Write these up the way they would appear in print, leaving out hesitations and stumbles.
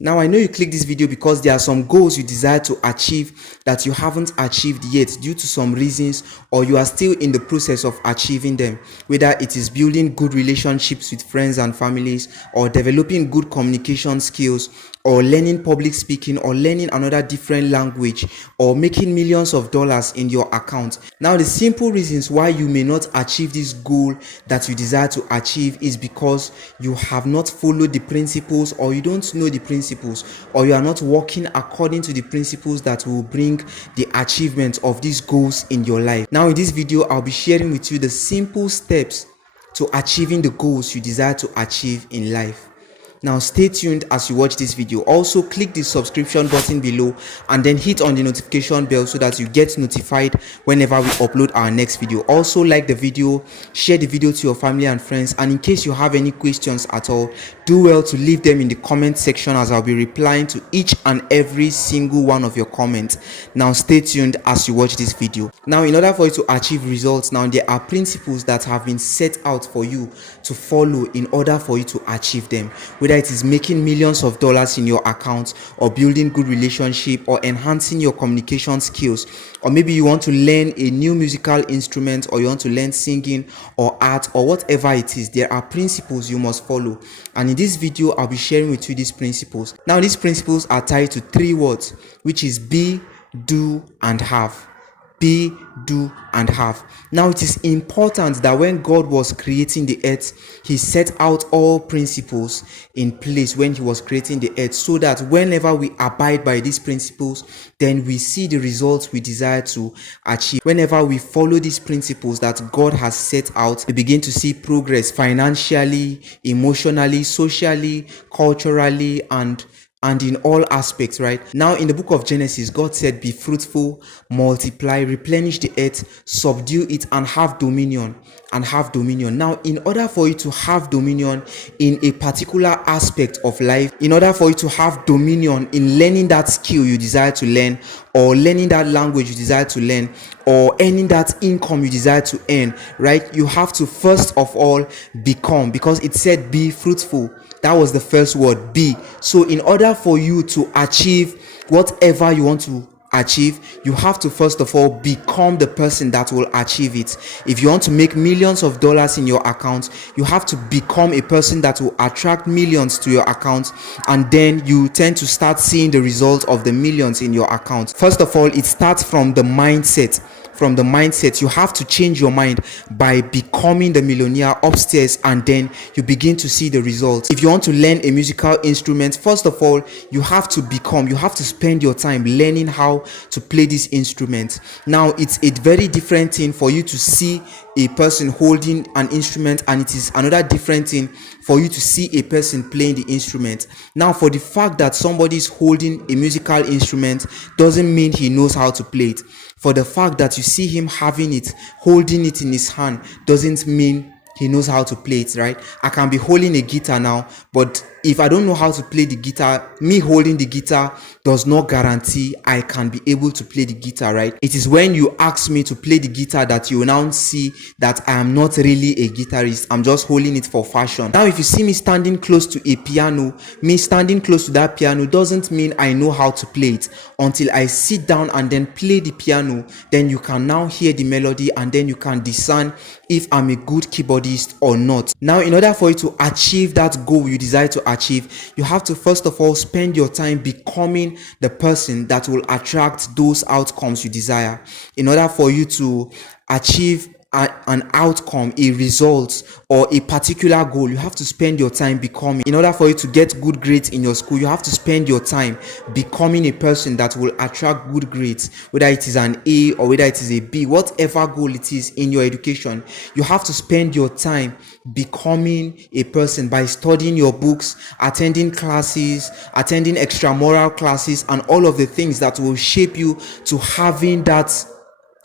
Now, I know you click this video because there are some goals you desire to achieve that you haven't achieved yet due to some reasons, or you are still in the process of achieving them. Whether it is building good relationships with friends and families, or developing good communication skills, or learning public speaking, or learning another different language, or making millions of dollars in your account. Now, the simple reasons why you may not achieve this goal that you desire to achieve is because you have not followed the principles, or you don't know the principles, or you are not working according to the principles that will bring the achievement of these goals in your life. Now, in this video, I'll be sharing with you the simple steps to achieving the goals you desire to achieve in life. Now stay tuned as you watch this video. Also click the subscription button below and then hit on the notification bell so that you get notified whenever we upload our next video. Also like the video, share the video to your family and friends, and in case you have any questions at all, do well to leave them in the comment section, as I'll be replying to each and every single one of your comments. Now stay tuned as you watch this video. Now, in order for you to achieve results, now there are principles that have been set out for you to follow in order for you to achieve them. Whether it is making millions of dollars in your account, or building good relationship, or enhancing your communication skills, or maybe you want to learn a new musical instrument, or you want to learn singing or art, or whatever it is, there are principles you must follow. And in this video, I'll be sharing with you these principles. Now, these principles are tied to three words, which is be, do, and have. Be, do, and have. Now, it is important that when God was creating the earth, he set out all principles in place when he was creating the earth, so that whenever we abide by these principles, then we see the results we desire to achieve. Whenever we follow these principles that God has set out, we begin to see progress financially, emotionally, socially, culturally, and in all aspects. Right now, in the book of Genesis, God said, be fruitful, multiply, replenish the earth, subdue it, and have dominion. Now, in order for you to have dominion in a particular aspect of life, in order for you to have dominion in learning that skill you desire to learn, or learning that language you desire to learn, or earning that income you desire to earn, right, you have to first of all become, because it said be fruitful. That was the first word, be. So in order for you to achieve whatever you want to achieve, you have to first of all become the person that will achieve it. If you want to make millions of dollars in your account, you have to become a person that will attract millions to your account, and then you tend to start seeing the result of the millions in your account. First of all, it starts from the mindset. You have to change your mind by becoming the millionaire upstairs, and then you begin to see the results. If you want to learn a musical instrument, first of all, you have to spend your time learning how to play this instrument. Now, it's a very different thing for you to see a person holding an instrument, and it is another different thing for you to see a person playing the instrument. Now, for the fact that somebody is holding a musical instrument doesn't mean he knows how to play it. For the fact that you see him holding it in his hand doesn't mean he knows how to play it, right? I can be holding a guitar now, but if I don't know how to play the guitar, me holding the guitar does not guarantee I can be able to play the guitar, right? It is when you ask me to play the guitar that you will now see that I am not really a guitarist. I'm just holding it for fashion. Now, if you see me standing close to a piano, me standing close to that piano doesn't mean I know how to play it. Until I sit down and then play the piano, then you can now hear the melody, and then you can discern if I'm a good keyboardist or not. Now, in order for you to achieve that goal you desire to achieve, you have to first of all spend your time becoming the person that will attract those outcomes you desire. In order for you to achieve an outcome, a result, or a particular goal, you have to spend your time becoming. In order for you to get good grades in your school, you have to spend your time becoming a person that will attract good grades, whether it is an A or whether it is a B, whatever goal it is in your education. You have to spend your time becoming a person by studying your books, attending classes, attending extramural classes, and all of the things that will shape you to having that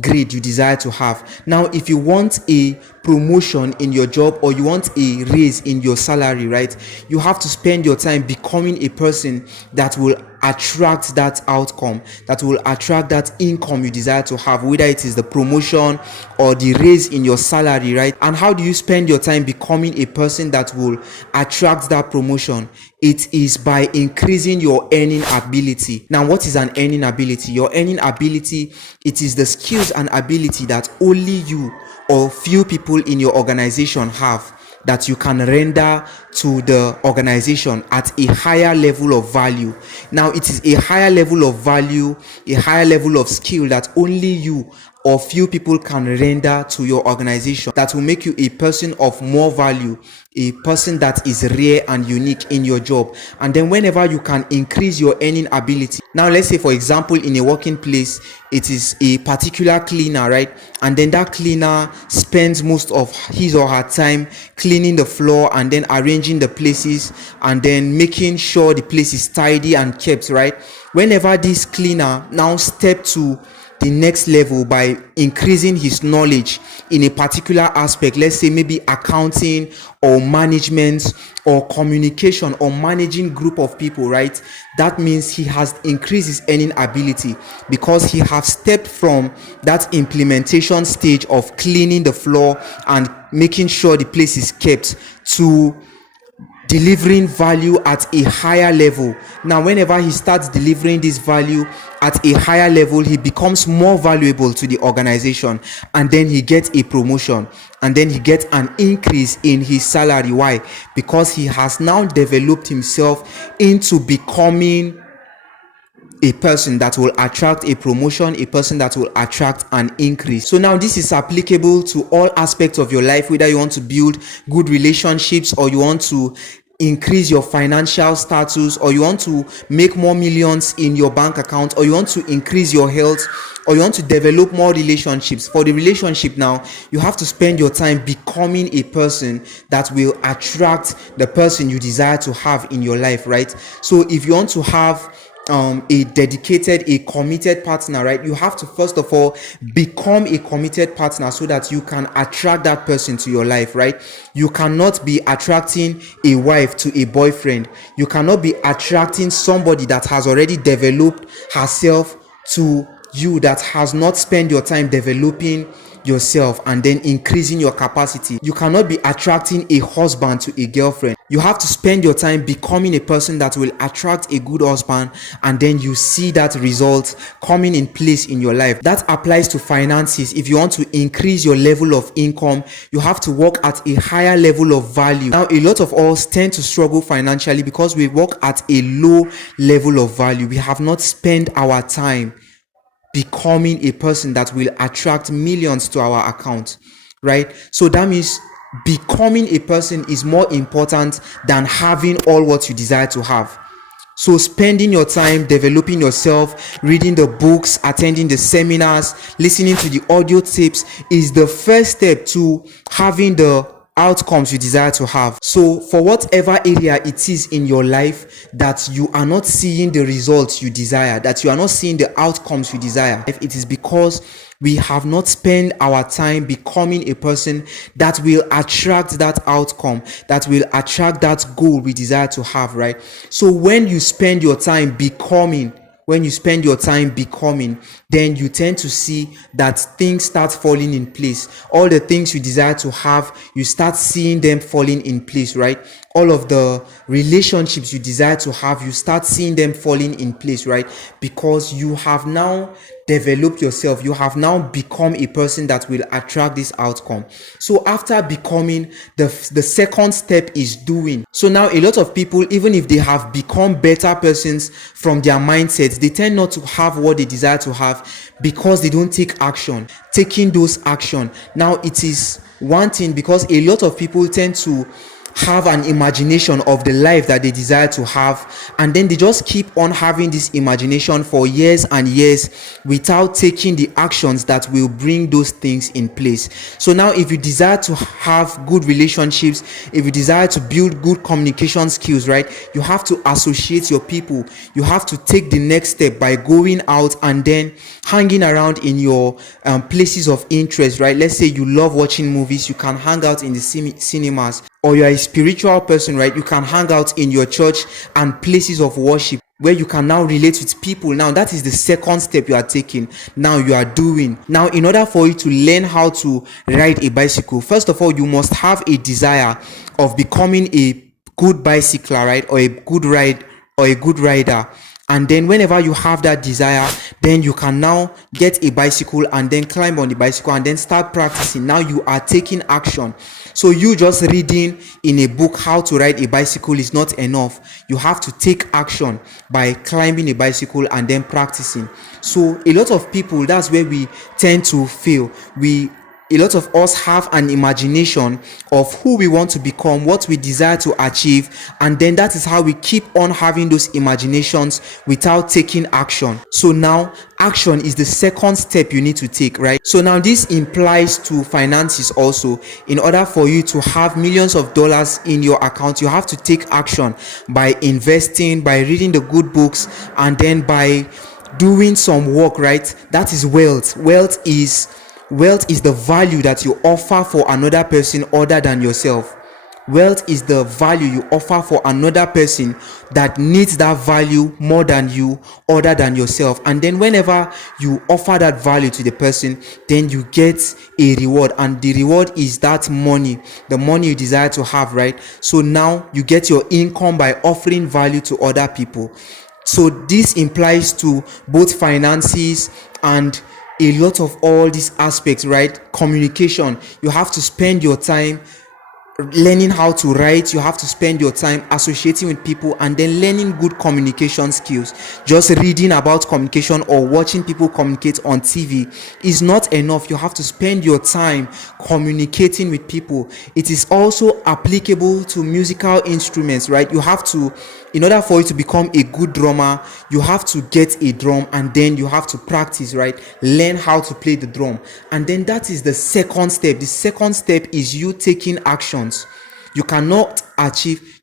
grade you desire to have. Now, if you want a promotion in your job, or you want a raise in your salary, right? You have to spend your time becoming a person that will attract that outcome, that will attract that income you desire to have, whether it is the promotion or the raise in your salary, right? And how do you spend your time becoming a person that will attract that promotion? It is by increasing your earning ability. Now, what is an earning ability? Your earning ability, it is the skills and ability that only you or few people in your organization have, that you can render to the organization at a higher level of value. Now, it is a higher level of value, a higher level of skill that only you or few people can render to your organization, that will make you a person of more value, a person that is rare and unique in your job. And then whenever you can increase your earning ability, now let's say for example in a working place, it is a particular cleaner, right? And then that cleaner spends most of his or her time cleaning the floor and then arranging the places and then making sure the place is tidy and kept, right? Whenever this cleaner now step to the next level by increasing his knowledge in a particular aspect, let's say maybe accounting or management or communication or managing group of people, right? That means he has increased his earning ability, because he has stepped from that implementation stage of cleaning the floor and making sure the place is kept to delivering value at a higher level. Now, whenever he starts delivering this value at a higher level, he becomes more valuable to the organization, and then he gets a promotion, and then he gets an increase in his salary. Why? Because he has now developed himself into becoming a person that will attract a promotion, a person that will attract an increase. So now this is applicable to all aspects of your life, whether you want to build good relationships, or you want to increase your financial status, or you want to make more millions in your bank account, or you want to increase your health, or you want to develop more relationships. For the relationship now, you have to spend your time becoming a person that will attract the person you desire to have in your life, right? So if you want to have a dedicated, a committed partner, right, you have to first of all become a committed partner so that you can attract that person to your life, right? You cannot be attracting a wife to a boyfriend. You cannot be attracting somebody that has already developed herself to you, that has not spent your time developing yourself and then increasing your capacity. You cannot be attracting a husband to a girlfriend. You have to spend your time becoming a person that will attract a good husband, and then you see that result coming in place in your life. That applies to finances. If you want to increase your level of income, you have to work at a higher level of value. Now, a lot of us tend to struggle financially because we work at a low level of value. We have not spent our time becoming a person that will attract millions to our account, right? So that means becoming a person is more important than having all what you desire to have. So spending your time developing yourself, reading the books, attending the seminars, listening to the audio tapes is the first step to having the outcomes you desire to have. So for whatever area it is in your life that you are not seeing the results you desire, that you are not seeing the outcomes you desire, it is because we have not spent our time becoming a person that will attract that outcome, that will attract that goal we desire to have, right? So when you spend your time becoming, then you tend to see that things start falling in place. All the things you desire to have, you start seeing them falling in place, right? All of the relationships you desire to have, you start seeing them falling in place, right? Because you have now developed yourself. You have now become a person that will attract this outcome. So after becoming, the second step is doing. So now a lot of people, even if they have become better persons from their mindsets, they tend not to have what they desire to have because they don't take action. Taking those action. Now it is one thing, because a lot of people tend to have an imagination of the life that they desire to have, and then they just keep on having this imagination for years and years without taking the actions that will bring those things in place. So now, if you desire to have good relationships, if you desire to build good communication skills, right, you have to associate your people. You have to take the next step by going out and then hanging around in your places of interest, right? Let's say you love watching movies, you can hang out in the cinemas. Or you're a spiritual person, right? You can hang out in your church and places of worship where you can now relate with people. Now that is the second step you are taking. Now you are doing. Now, in order for you to learn how to ride a bicycle, first of all, you must have a desire of becoming a good bicycler, right? Or a good rider. And then whenever you have that desire, then you can now get a bicycle and then climb on the bicycle and then start practicing. Now you are taking action. So you just reading in a book how to ride a bicycle is not enough. You have to take action by climbing a bicycle and then practicing. So a lot of people, that's where we tend to fail. A lot of us have an imagination of who we want to become, what we desire to achieve, and then that is how we keep on having those imaginations without taking action. So now action is the second step you need to take, right? So now this implies to finances also. In order for you to have millions of dollars in your account, you have to take action by investing, by reading the good books, and then by doing some work, right? That is wealth. Wealth is the value that you offer for another person other than yourself. Wealth is the value you offer for another person that needs that value more than you, other than yourself. And then whenever you offer that value to the person, then you get a reward, and the reward is that money, the money you desire to have, right? So now you get your income by offering value to other people. So this implies to both finances and a lot of all these aspects, right? Communication. You have to spend your time learning how to write. You have to spend your time associating with people and then learning good communication skills. Just reading about communication or watching people communicate on TV is not enough. You have to spend your time communicating with people. It is also applicable to musical instruments, right? You have to, in order for you to become a good drummer, you have to get a drum and then you have to practice, right? Learn how to play the drum. And then that is the second step. The second step is you taking action. You cannot achieve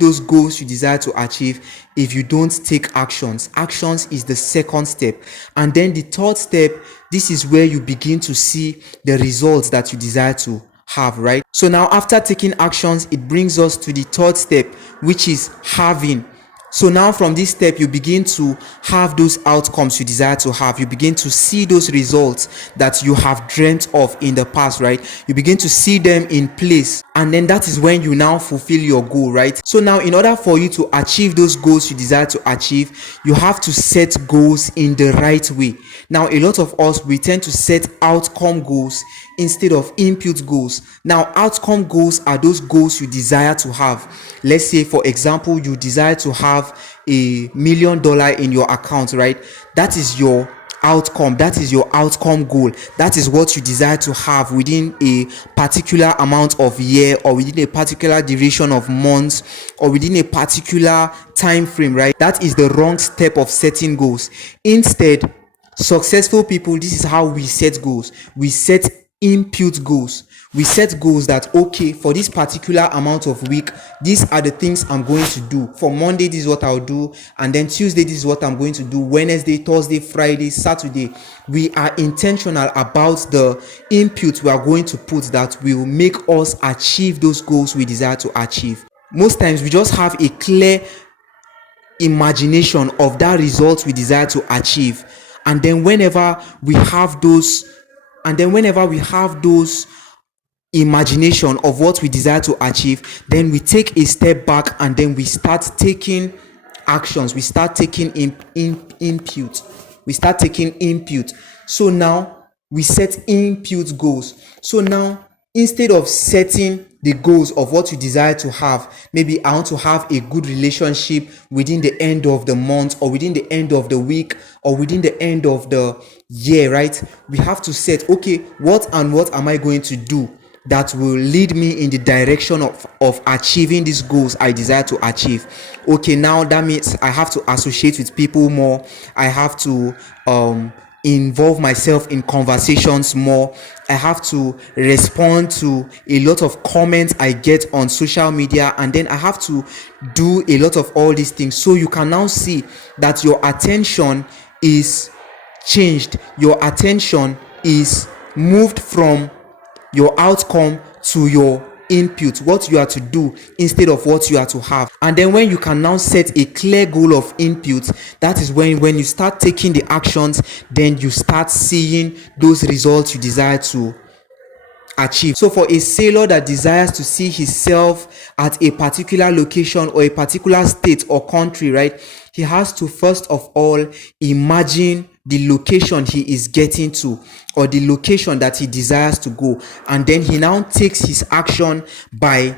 those goals you desire to achieve if you don't take actions. Actions is the second step. And then the third step, this is where you begin to see the results that you desire to have, right? So now after taking actions, it brings us to the third step, which is having. So now from this step, you begin to have those outcomes you desire to have. You begin to see those results that you have dreamt of in the past, right? You begin to see them in place. And then that is when you now fulfill your goal, right? So now in order for you to achieve those goals you desire to achieve, you have to set goals in the right way. Now, a lot of us, we tend to set outcome goals instead of input goals. Now, outcome goals are those goals you desire to have. Let's say, for example, you desire to have $1 million in your account, right? That is your outcome. That is your outcome goal. That is what you desire to have within a particular amount of year, or within a particular duration of months, or within a particular time frame, right? That is the wrong step of setting goals. Instead, successful people, this is how we set goals. We set input goals. We set goals that, okay, for this particular amount of week, these are the things I'm going to do. For Monday, this is what I'll do. And then Tuesday, this is what I'm going to do. Wednesday, Thursday, Friday, Saturday. We are intentional about the input we are going to put that will make us achieve those goals we desire to achieve. Most times, we just have a clear imagination of that result we desire to achieve. And then whenever we have those imagination of what we desire to achieve, then we take a step back and then we start taking actions. We start taking input. So now we set input goals. So now, instead of setting the goals of what you desire to have, maybe I want to have a good relationship within the end of the month, or within the end of the week, or within the end of the year, right? We have to set, okay, what am I going to do that will lead me in the direction of achieving these goals I desire to achieve. Okay, now that means I have to associate with people more. I have to involve myself in conversations more. I have to respond to a lot of comments I get on social media, and then I have to do a lot of all these things. So you can now see that your attention is changed. Your attention is moved from your outcome to your input, what you are to do instead of what you are to have. And then when you can now set a clear goal of input, that is when you start taking the actions, then you start seeing those results you desire to achieve. So for a sailor that desires to see himself at a particular location or a particular state or country, right, he has to first of all imagine the location he is getting to, or the location that he desires to go, and then he now takes his action by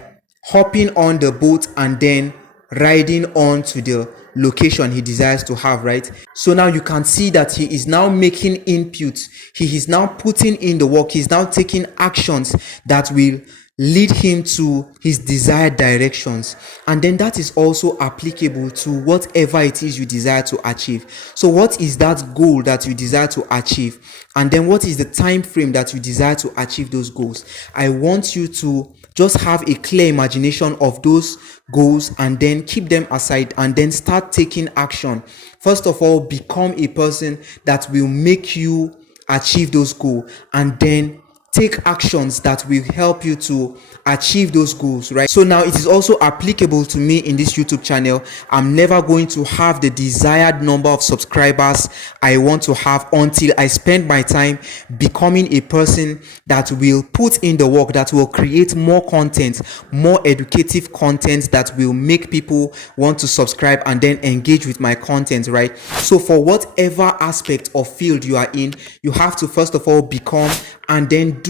hopping on the boat and then riding on to the location he desires to have, right? So now you can see that he is now making inputs, he is now putting in the work, he's now taking actions that will lead him to his desired directions. And then that is also applicable to whatever it is you desire to achieve. So what is that goal that you desire to achieve, and then what is the time frame that you desire to achieve those goals? I want you to just have a clear imagination of those goals and then keep them aside and then start taking action. First of all, become a person that will make you achieve those goals, and then take actions that will help you to achieve those goals, right? So now it is also applicable to me in this YouTube channel. I'm never going to have the desired number of subscribers I want to have until I spend my time becoming a person that will put in the work, that will create more content, more educative content that will make people want to subscribe and then engage with my content, right? So for whatever aspect or field you are in, you have to first of all become and then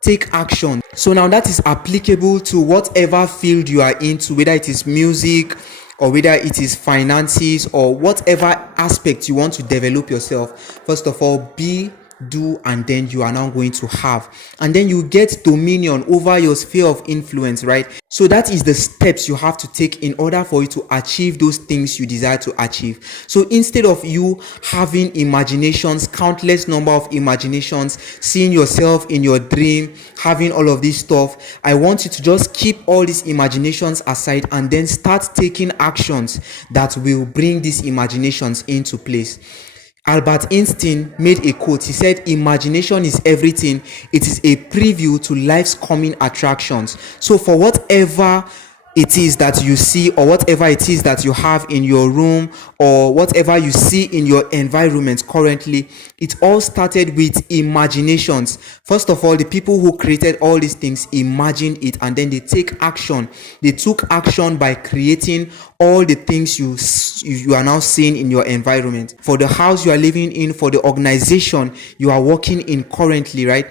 take action. So now that is applicable to whatever field you are into, whether it is music or whether it is finances or whatever aspect you want to develop yourself. First of all, do, and then you are now going to have, and then you get dominion over your sphere of influence, right? So that is the steps you have to take in order for you to achieve those things you desire to achieve. So instead of you having imaginations, countless number of imaginations, seeing yourself in your dream, having all of this stuff, I want you to just keep all these imaginations aside and then start taking actions that will bring these imaginations into place. Albert Einstein made a quote. He said, "Imagination is everything. It is a preview to life's coming attractions." So for whatever it is that you see, or whatever it is that you have in your room, or whatever you see in your environment currently, it all started with imaginations. First of all, the people who created all these things imagined it, and then they take action. They took action by creating all the things you are now seeing in your environment. For the house you are living in, for the organization you are working in currently, right?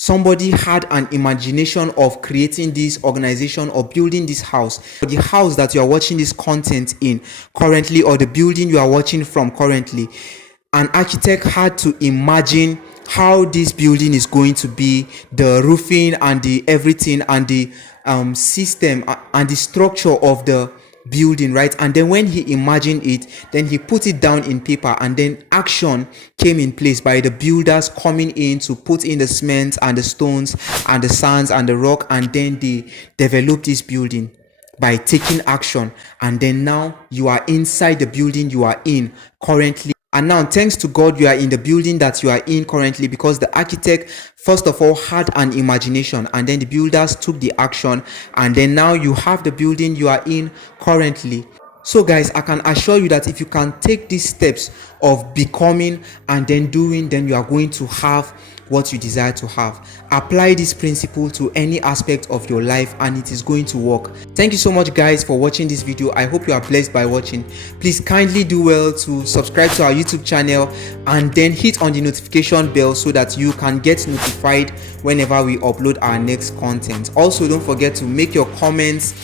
Somebody had an imagination of creating this organization or building this house. The house that you are watching this content in currently, or the building you are watching from currently, an architect had to imagine how this building is going to be, the roofing and the everything, and the system and the structure of the building, right? And then when he imagined it, then he put it down in paper, and then action came in place by the builders coming in to put in the cement and the stones and the sands and the rock, and then they developed this building by taking action. And then now you are inside the building you are in currently. And now, thanks to God, you are in the building that you are in currently, because the architect first of all had an imagination, and then the builders took the action, and then now you have the building you are in currently. So guys, I can assure you that if you can take these steps of becoming and then doing, then you are going to have what you desire to have. Apply this principle to any aspect of your life and it is going to work. Thank you so much guys for watching this video. I hope you are blessed by watching. Please kindly do well to subscribe to our YouTube channel and then hit on the notification bell so that you can get notified whenever we upload our next content. Also, don't forget to make your comments,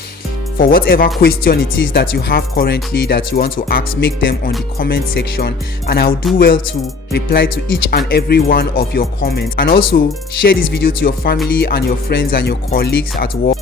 For whatever question it is that you have currently that you want to ask, make them on the comment section, and I'll do well to reply to each and every one of your comments. And also share this video to your family and your friends and your colleagues at work.